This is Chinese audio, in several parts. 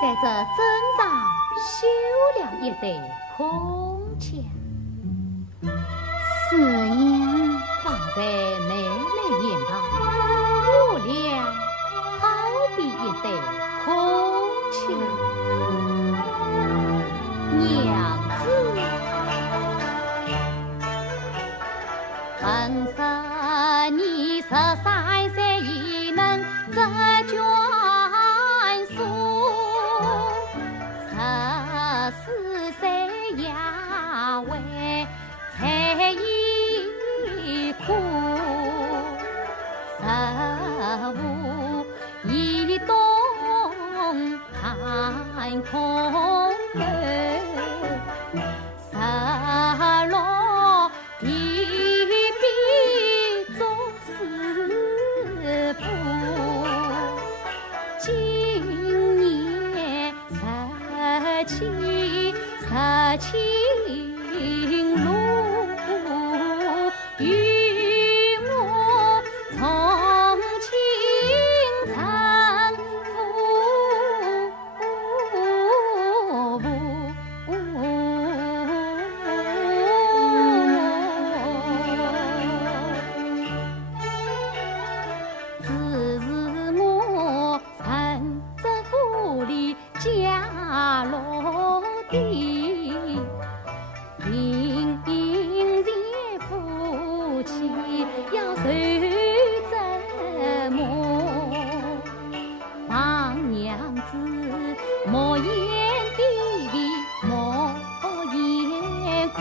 在这镇上修了一对空墙，是呀，放在妹妹眼旁，我俩好比一对空墙。娘子，本是你13岁已能执卷书，14岁也为才艺苦，15已懂看空门，16提笔做师傅，今年17路，与我从青城只是我曾在府里家落地，明前夫妻要受折磨，帮娘子莫言低微，莫言苦，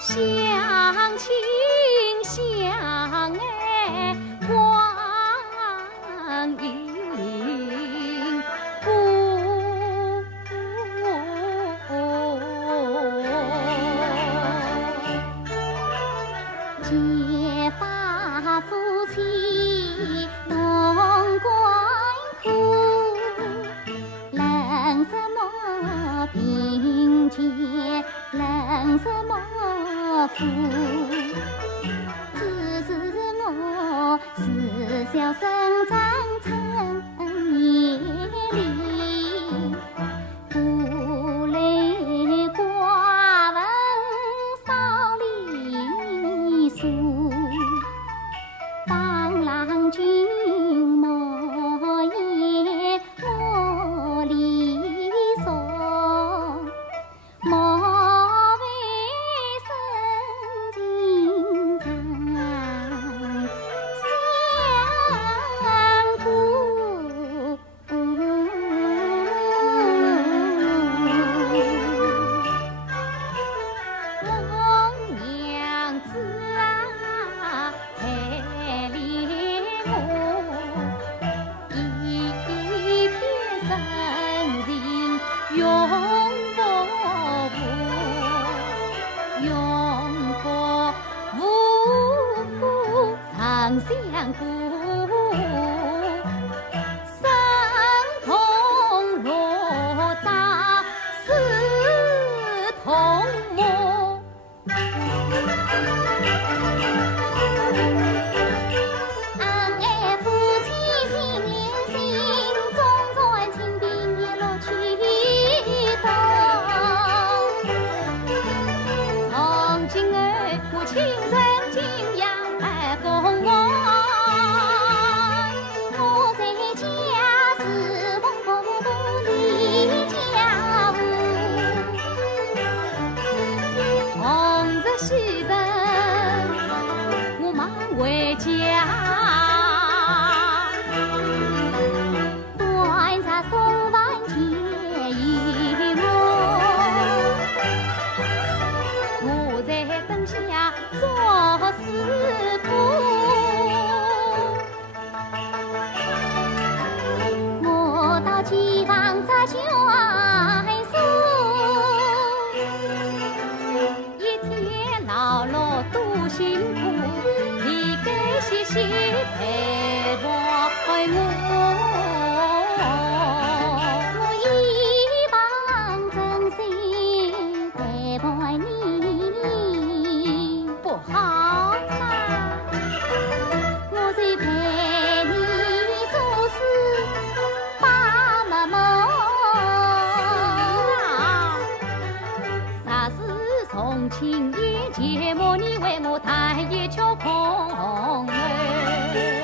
相亲相爱光阴不结发夫妻同关苦，论什么贫贱，论什么富，只是我自小生长成夜里，不累寡闻少离俗，帮郎君莫言我离索，莫为深情长相顾。我娘子啊，才怜我一片深情永不负，永不负长相顾，生同罗帐死同魔。恩爱夫妻心连心，终在情比一路去到。从今儿我亲身敬仰公王，我在家侍奉不离家务，红日西日我忙回家，端茶送饭接一幕，我在灯下做师傅，我到街坊摘小树，一天劳碌多辛苦，你该谢谢陪伴我一帮真心陪伴你，不好吗？我在陪你做事把门从情意，切莫你为我太一曲空儿。